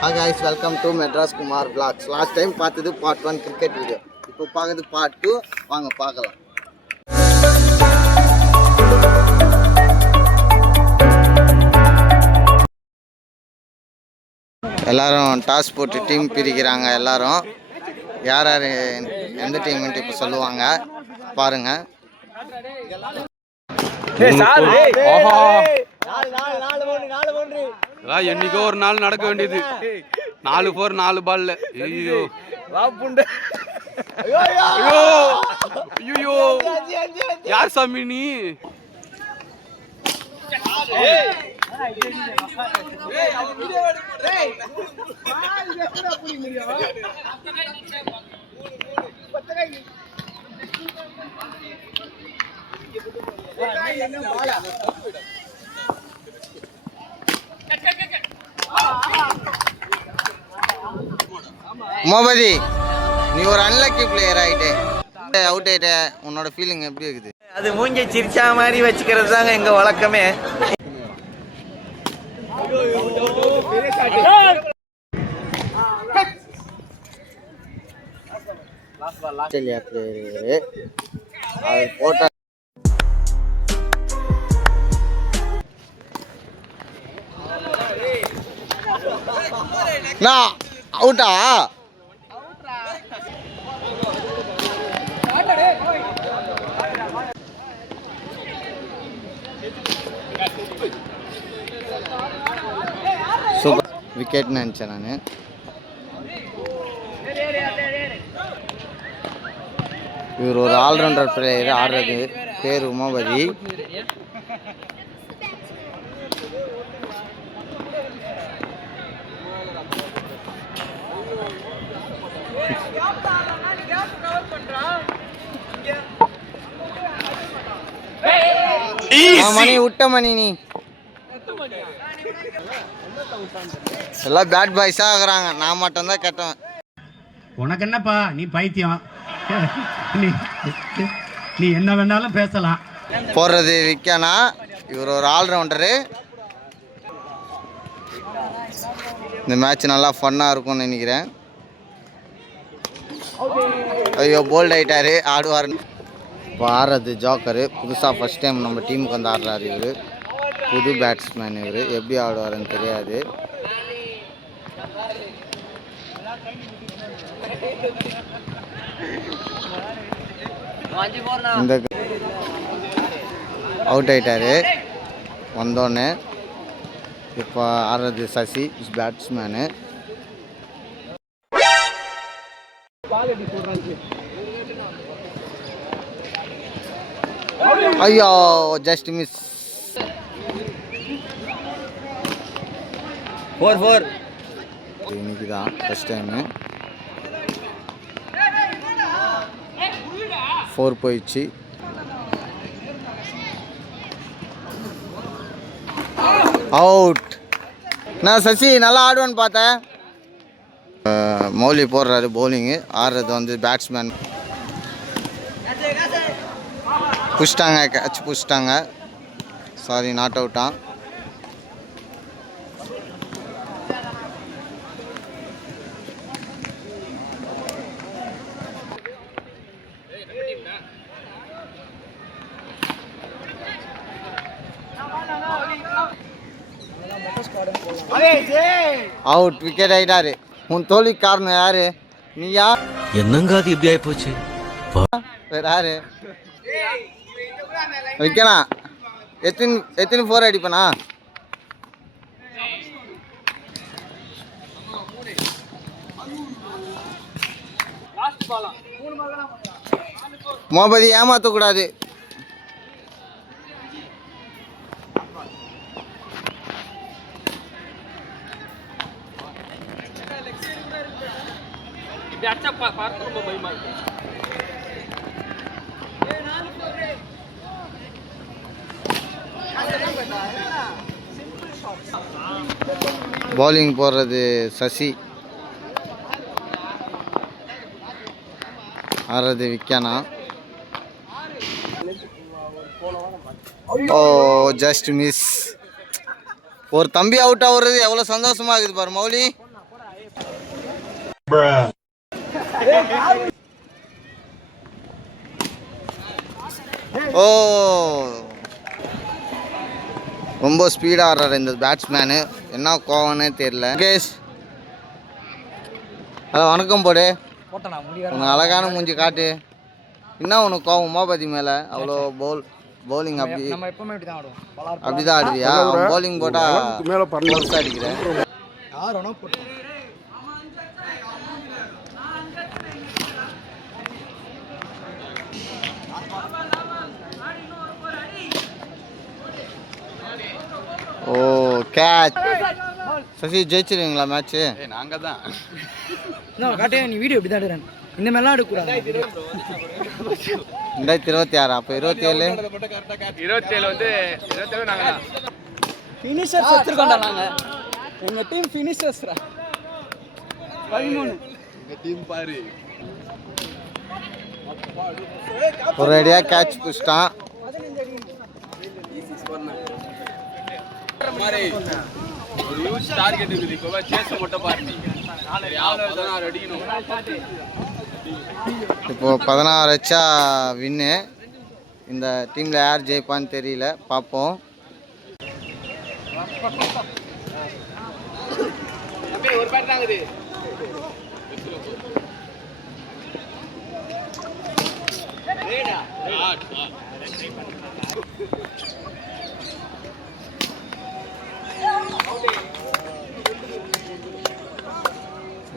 Hi guys, welcome to Madras Kumar Vlogs. Last time பார்த்தது part 1 cricket video. இப்போ பார்க்கிறது part 2. வாங்க பார்க்கலாம். எல்லாரும் டாஸ் போட்டு டீம் பிரிக்கிறாங்க. எல்லாரும் யார் யார் எந்த டீம்னு இப்போ சொல்லுவாங்க பாருங்க. என்னைக்கோ ஒரு நாள் நடக்க வேண்டியது 4 4 பால்ல. ஐயோ ஐயோ யார் சாமி நீ? மோபதி, நீ ஒரு அன்லக்கி பிளேயர் ஆயிட்டே, அவுட் ஆயிட்ட. உன்னோட ஃபீலிங் எப்படி இருக்குது? அது மூஞ்சி சிரிச்சா மாதிரி வச்சுக்கிறது தாங்க எங்க வழக்கமே. ஆஸ்திரேலியா பிளேயர் அவர் போட்ட நான் அவுட்டா? சூப்பர் விக்கெட் நினச்சேன் நான். இவர் ஒரு ஆல்ரவுண்டர் பிளேயர். ஆடுறது பேர் உமாபதி. மணி விட்ட மணி, நீ எல்லாம் பேட் பாய்ஸா ஆகுறாங்க. நான் மட்டும்தான் கெட்டவன். உனக்கு என்னப்பா, நீ பைத்தியம். நீ என்ன வேணாலும் பேசலாம். போடுறது விக்கனா. இவர் ஒரு ஆல்ரவுண்டரு. இந்த மேட்ச் நல்லா ஃபன்னாக இருக்கும்னு நினைக்கிறேன். ஐயோ போல்ட் ஆகிட்டாரு. ஆடுவார். இப்போ ஆடுறது ஜோக்கரு. புதுசாக ஃபஸ்ட் டைம் நம்ம டீமுக்கு வந்து ஆடுறாரு இவர். புது பேட்ஸ்மேன் இவர். எப்படி ஆடுவாருன்னு தெரியாது. இந்த அவுட் ஆகிட்டாரு வந்தோடனே. இப்போ ஆடுறது சசி பேட்ஸ்மேனு. ஐயோ ஜஸ்ட் மிஸ். 4 இன்னைக்கு தான் ஃபஸ்ட் டைமு 4 போயிடுச்சு. அவுட். நான் சசி நல்லா ஆடுவேன்னு பார்த்தேன். மௌலி போடுறாரு பவுலிங்கு. ஆடுறது வந்து பேட்ஸ்மேன். புஷ்டாங்க, கேட்ச் புஷ்டாங்க. சாரி, நாட் அவுட்டான். அவுட். விக்கெட் ஆயிட்டாரு. உன் தோல்விக்கு காரணம் யாரு? நீயா? என்னங்க அது இப்படி ஆயி போச்சு? வேற யாரு? விக்கலாம். எத்தனை 4 அடிப்பனா? மோபதி ஏமாத்தக்கூடாது. பவுலிங் போடுறது சசி. ஆடுறது விக்கனா. ஓ ஜஸ்ட் மிஸ். ஒரு தம்பி அவுட் ஆகுறது எவ்வளோ சந்தோஷமா இருக்குது பாரு மௌலி. ஓ, ரொம்ப ஸ்பீடாக ஆடுறாரு இந்த பேட்ஸ்மேனு. என்ன கோவம்னே தெரியல. கேஷ், ஹலோ, வணக்கம் போடு. உனக்கு அழகான மூஞ்சி காட்டு. என்ன உனக்கு கோவம் உமாபதி மேலே? அவ்வளோ பவுலிங் அப்படிதான் ஆடுவியா? பவுலிங் போட்டால் அடிக்கிறேன். ஓ, கேட்ச். சசி, ஜெயிச்சிருவீங்களா மேட்ச்சு? நாங்கள் தான். நீ வீடியோ இப்படி தான் எடுக்கிறேன். இந்த மாதிரிலாம் எடுக்கூடாது. 2026. அப்போ 27 வந்து 27 நாங்கள் தான். ஃபினிஷர்ஸ் எடுத்துருக்கோம்டா நாங்கள். எங்கள் டீம் ஃபினிஷர்ஸ்ரா. 13 எங்கள் டீம் பாரு. ஒரு அடியாக கேட்ச் பிடிச்சிட்டான். ஒரு யூஸ் டார்கெட் இருக்குது. இப்போ சேஸ் மட்டும் பாருங்க. 16 அடிக்கணும். இப்போ 16 அடிச்சா வின்னு. இந்த டீமில் யார் ஜெயிப்பான்னு தெரியல, பார்ப்போம். ஒரு பேட் தாங்குது.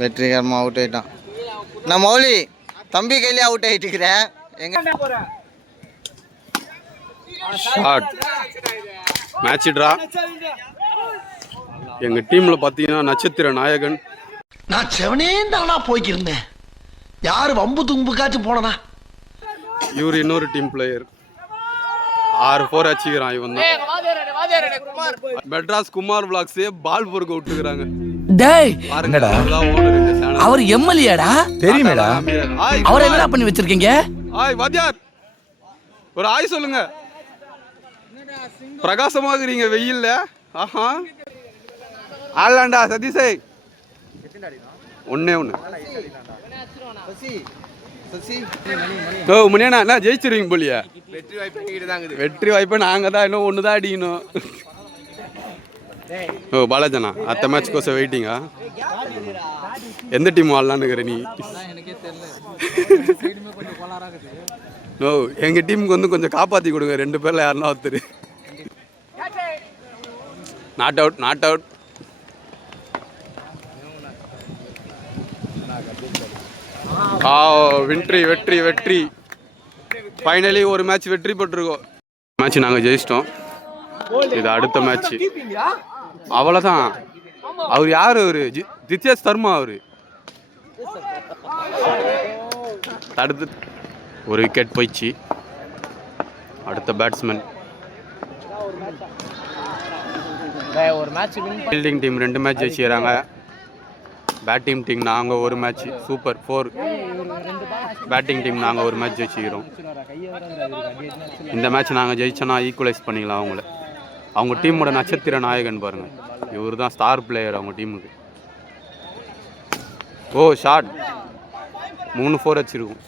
வெற்றிகரமாக அவுட் ஆகிட்டான். நான் மௌலி தம்பி கையிலே அவுட் ஆகிட்டுக்கிறேன். எங்க ஷாட் மேட்ச் ட்ரா. எங்கள் டீமில் பார்த்தீங்கன்னா நட்சத்திர நாயகன். நான் செவனே தானா போய்க்கிருந்தேன். யாரு வம்பு தும்புக்காச்சும் போனனா? இவர் இன்னொரு டீம் பிளேயர். 6-4 அடிச்சுக்கிறான் இவன் தான். மெட்ராஸ் குமார் விளாக்ஸே பால் பொறுக்க விட்டுக்கிறாங்க. டேய், அவர் எம்எல்ஏடா தெரியுமேடா. அவர் என்னடா பண்ணி வச்சிருக்கீங்க? ஆய் வாத்தியார், ஒரு ஆய் சொல்லுங்க. பிரகாசமாகறீங்க வெயில்ல. ஆஹா, ஆளாண்டா சதீஷே. ஒண்ணே ஒன்று. ஓ முனியண்ணா, என்ன ஜெயிச்சிருவீங்க போலியா? வெற்றி வாய்ப்பை நாங்கள் தான். இன்னும் ஒன்று தான் அடிக்கணும். ஓ பாலாஜனா, அடுத்த மேட்ச் கோசம் வெயிட்டிங்கா? எந்த டீம் ஆடலான்னு இருக்கிற நீ? ஓ, எங்கள் டீமுக்கு வந்து கொஞ்சம் காப்பாற்றி கொடுங்க. 2 பேரில் யாருன்னா ஒருத்தர். Not out, not out. வெற்றி வெற்றி வெற்றி. ஃபைனலி ஒரு மேட்ச் வெற்றி பெற்றிருக்கோம். மேட்ச் நாங்கள் ஜெயிச்சிட்டோம். இது அடுத்த மேட்ச். அவ்வளோதான். அவர் யார்? அவரு தித்யேஷ் சர்மா. அவரு அடுத்து ஒரு விக்கெட் போயிடுச்சு. அடுத்த பேட்ஸ்மேன். ஃபீல்டிங் டீம் 2 மேட்ச் ஜெயிச்சுக்கிறாங்க. பேட்டிங் டீம் நாங்கள் ஒரு மேட்ச். சூப்பர் 4. பேட்டிங் டீம் நாங்கள் ஒரு மேட்ச் ஜெயிச்சுக்கிறோம். இந்த மேட்ச் நாங்கள் ஜெயிச்சோன்னா ஈக்குவலைஸ் பண்ணிக்கலாம் அவங்கள. அவங்க டீமோட நட்சத்திர நாயகன் பாருங்கள். இவர் தான் ஸ்டார் பிளேயர் அவங்க டீமுக்கு. ஓ ஷாட். 3-4 வச்சிருக்கும்.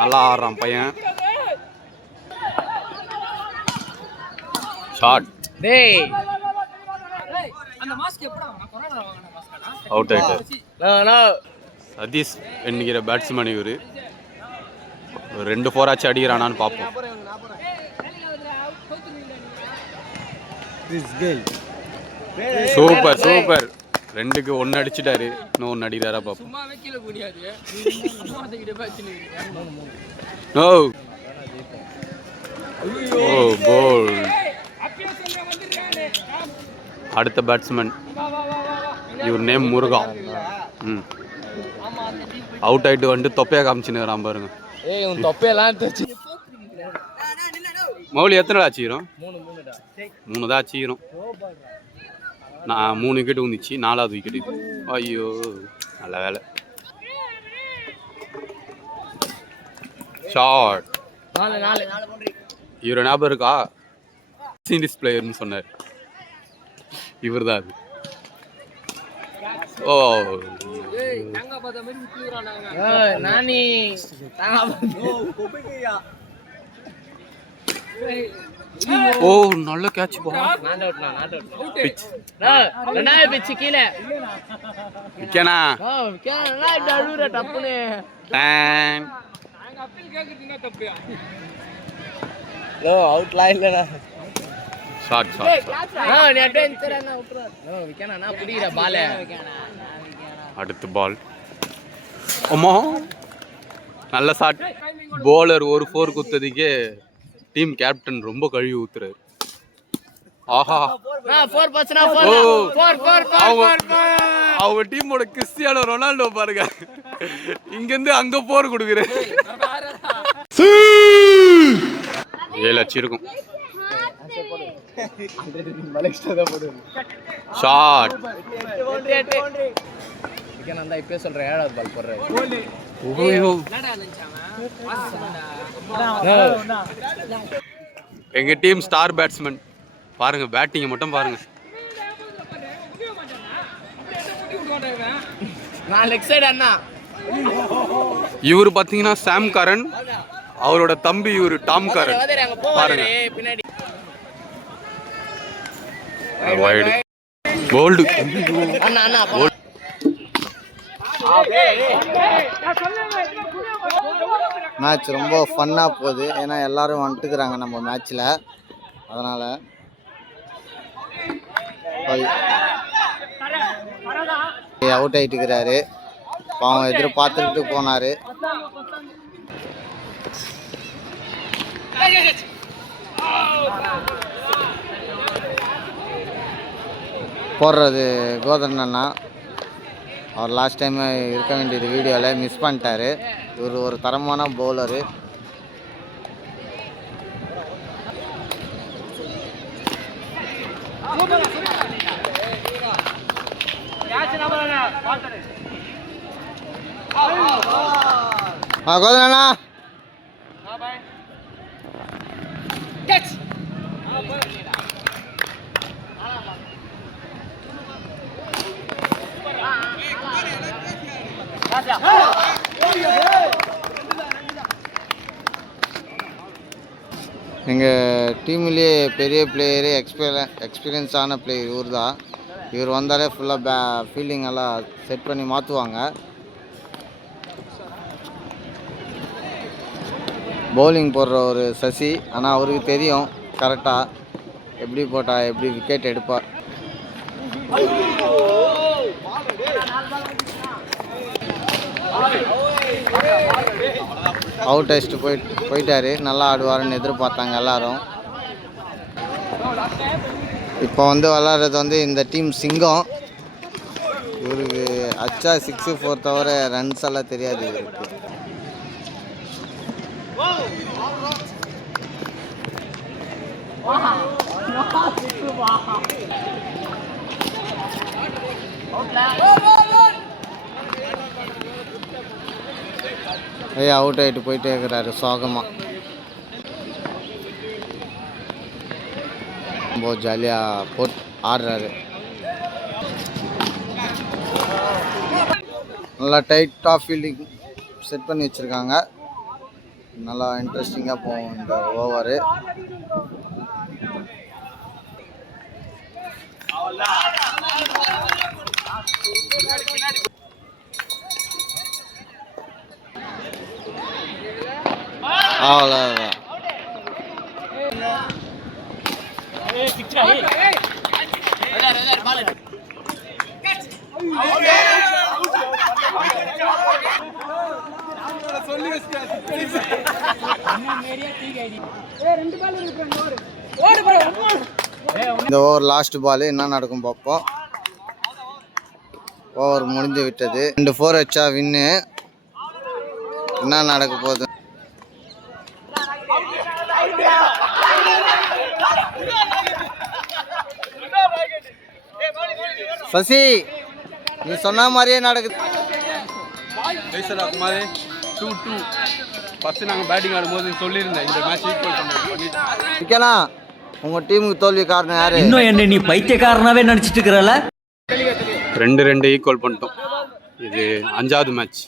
நல்லா ஆடுறான் பையன். ஷாட். அவுட் ஆயிட்டு. சதீஷ் என்கிற பேட்ஸ்மேன் இவர். 2-4 ஆச்சு அடிக்கிறானான்னு பார்ப்போம். Super super. 2க்கு 1 அடிச்சிட்டாரு. இன்னும் 1 அடிக்கிறாரா பார்ப்போம். ஓ ஓ கோல். அடுத்த பேட்ஸ்மேன். இவர் நேம் முருகா. அவுட் ஆகிட்டு வந்துட்டு தொப்பையாக காமிச்சுன்னு பாருங்க. மௌலி எத்தனை ஆச்சுக்கிறோம்? 3 தான் ஆச்சுக்கிறோம். நான் 3 விக்கெட் வந்துச்சு. 4வது விக்கெட் இது. ஐயோ நல்ல வேலை. ஷார்ட். இவர் ஞாபகம் இருக்கா? சீரிஸ் பிளேயர்னு சொன்னார். இவர் தான் அது. ஓ நானி ஓ நல்ல கேட்ச் பா. ரெண்டாவது பிச்சு கீழே விக்கனா டப்புனு அவுட்லாம் இல்லடா. ஷாட் அடுத்து பால். அம்மா நல்ல ஷாட். bowler ஒரு 4 குத்ததுக்கே டீம் கேப்டன் ரொம்ப கழுவி ஊத்துறாரு. ஆஹா அவங்க டீமோட கிறிஸ்டியானோ ரொனால்டோ பாருங்க, இங்க இருந்து அங்க போர் கொடுக்குறேன். 7 லட்சம் இருக்கும். ஷாட். இப்ப சொல்றேன் 7வது பால் போடுறாரு. எங்க டீம் ஸ்டார் பேட்ஸ்மேன் பாருங்க, பேட்டிங்கை மட்டும் பாருங்க. நான் லெக் சைடு அண்ணா. இவரு பாத்தீங்கன்னா சாம் கரன், அவரோட தம்பி இவரு டாம் கரன் பாருங்க. பின்னாடி வைடு கோல்டு. அண்ணா அண்ணா மேட்ச் ரொம்ப ஃபன்னாக போகுது, ஏன்னா எல்லாரும் வந்துட்டுக்கிறாங்க நம்ம மேட்ச்சில். அதனால் அவுட் ஆகிட்டுக்கிறாரு. அவன் எதிர்பார்த்துக்கிட்டு போனார். போடுறது கோதண்டன் அண்ணா. அவர் லாஸ்ட் டைம் இருக்க வேண்டியது வீடியோவில் மிஸ் பண்ணிட்டாரு. இவர் ஒரு தரமான பவுலரு. கோதண்ணா எங்கள் டீம்லேயே பெரிய பிளேயரு, எக்ஸ்பீரியன்ஸான பிளேயர் இவர் தான். இவர் வந்தாலே ஃபுல்லாக ஃபீல்டிங் எல்லாம் செட் பண்ணி மாற்றுவாங்க. பவுலிங் போடுற ஒரு சசி, ஆனால் அவருக்கு தெரியும் கரெக்டாக எப்படி போட்டால் எப்படி விக்கெட் எடுப்பார். அவுட் அடிச்சுட்டு போயிட்டாரு. நல்லா ஆடுவாருன்னு எதிர்பார்த்தாங்க எல்லாரும். இப்போ விளாட்றது இந்த டீம் சிங்கம். இவருக்கு அச்சா 6-4 தவிர ரன்ஸ் எல்லாம் தெரியாது இவருக்கு. அவுட் ஆகிட்டு போயிட்டே இருக்கிறாரு சோகமாக. ரொம்ப ஜாலியாக போட்டு ஆடுறாரு. நல்லா டைட்டாக ஃபீல்டிங் செட் பண்ணி வச்சுருக்காங்க. நல்லா இன்ட்ரெஸ்டிங்காக போகும் இந்த ஓவரு. அவ்வளோதான். இந்த ஓவர் லாஸ்ட் பால் என்ன நடக்கும் பார்ப்போம். ஓவர் முடிஞ்சு விட்டது. 2 4 வச்சா வின்னு. என்ன நடக்க போகுது? சசி, நீ சொன்ன மாதிரியே நடக்குது. குமார் 2-2 ஃபர்ஸ்ட் நாங்கள் பேட்டிங் ஆடும்போது சொல்லியிருந்தேன் இந்த மேட்ச் ஈக்குவல் உங்கள் டீமுக்கு தோல்வி காரணம் யாரு? இன்னும் என்ன நீ பைத்தியக்காரனாவே நினைச்சிட்டு இருக்கிறல? 2-2 ஈக்குவல் பண்ணிட்டோம். இது 5வது மேட்ச்.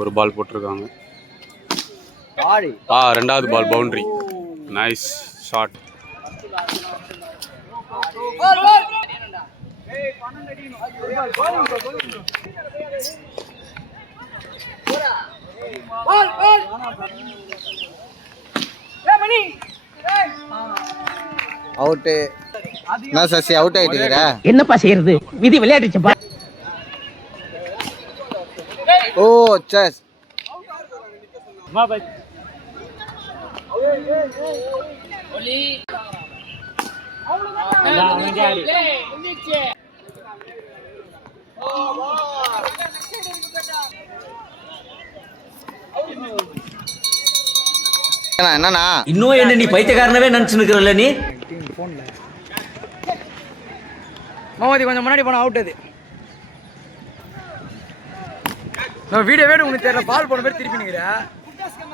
ஒரு பால் போட்டிருக்காங்க. 2வது ball boundary. Nice shot. Out. என்ன சசி அவுட் ஆயிட்டுக்கிற? என்னப்பா செய்யறது, விதி விளையாடுச்சுப்பா. ஓ செஸ். என்னண்ணா இன்னும் என்ன நீ பைத்தியக்காரனவே நினைச்சு நிக்கிறல்ல நீ? மாமாதி கொஞ்சம் முன்னாடி போனா அவுட். அது நம்ம வீடியோ வேணும் உனக்கு தெரியல. பால் போன மாதிரி திருப்பி நிக்கிற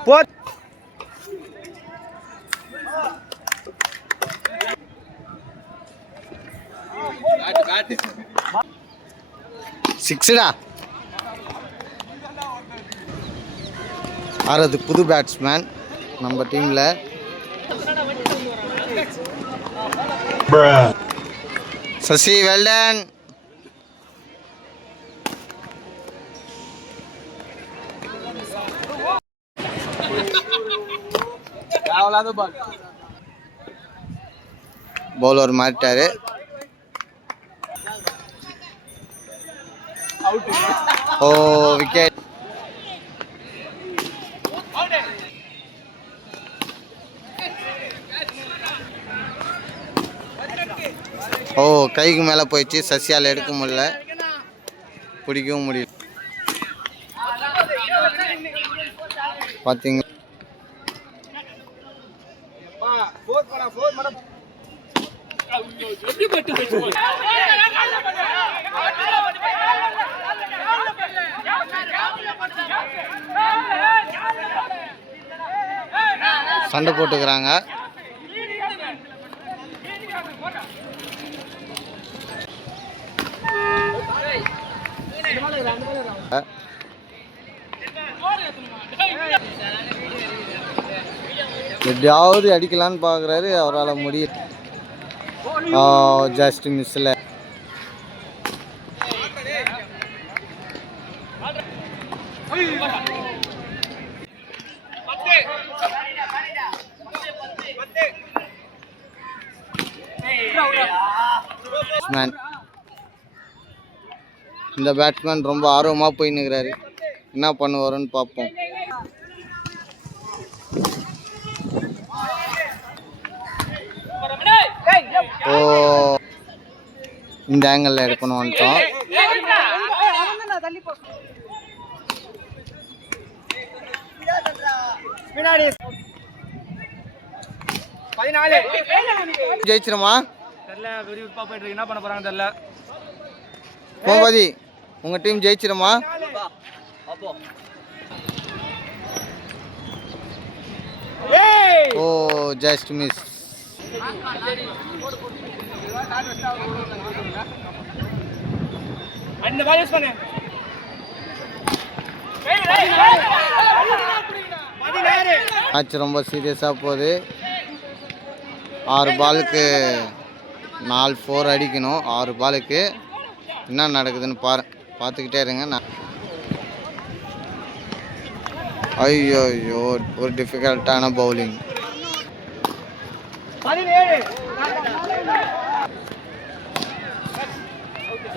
போ. சிக்ஸ்டா. ஆறது புது பேட்ஸ்மேன் நம்ம டீம்ல. சசி வெல்டன். பவுலர் மாட்டாரு. ஓ விக்கெட். ஓ கைக்கு மேலே போயிடுச்சு. சசியால் எடுக்க முடியல, பிடிக்கவும் முடியல. பார்த்தீங்க சண்டை போட்டுக்கிறாங்க. எப்படியாவது அடிக்கலான்னு பார்க்குறாரு, அவரால் முடியல. ஜஸ்ட் மிஸ்ஸில். இந்த பேட்ஸ்மேன் ரொம்ப ஆர்வமாக போயின்னுக்கிறாரு. என்ன பண்ணுவாருன்னு பார்ப்போம். ஓ இந்த ஆங்கிளில் எடுக்கணும் வந்துட்டோம். ஜெயிச்சிருமா? என்ன பண்ண போறாங்க தெரியல. கோபாதி உங்க டீம் ஜெயிச்சிருமா? Oh just miss. மேட்ச் ரொம்ப சீரியஸாக போகுது. 6 பாலுக்கு 4 4 அடிக்கணும். 6 பாலுக்கு என்ன நடக்குதுன்னு பார்த்துக்கிட்டே இருங்க. ஐயோ ஐயோ ஒரு டிஃபிகல்ட்டான பவுலிங்.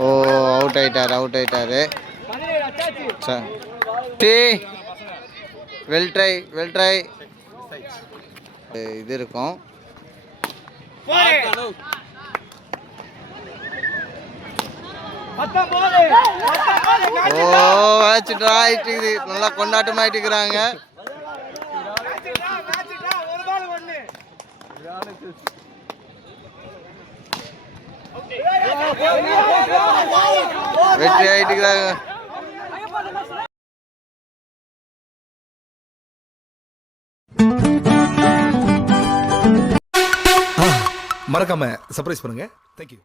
ஓ அவுட் ஆயிட்டாரு. Well try. இது இருக்கும். ஓ மேட்ச் டிரா ஆயிட்டு. நல்லா கொண்டாட்டமாயிட்டு இருக்கிறாங்க. வெற்றி ஆயிட்டு இருக்கிறாங்க. மறக்காம சர்ப்ரைஸ் பண்ணுங்க. தேங்க்யூ.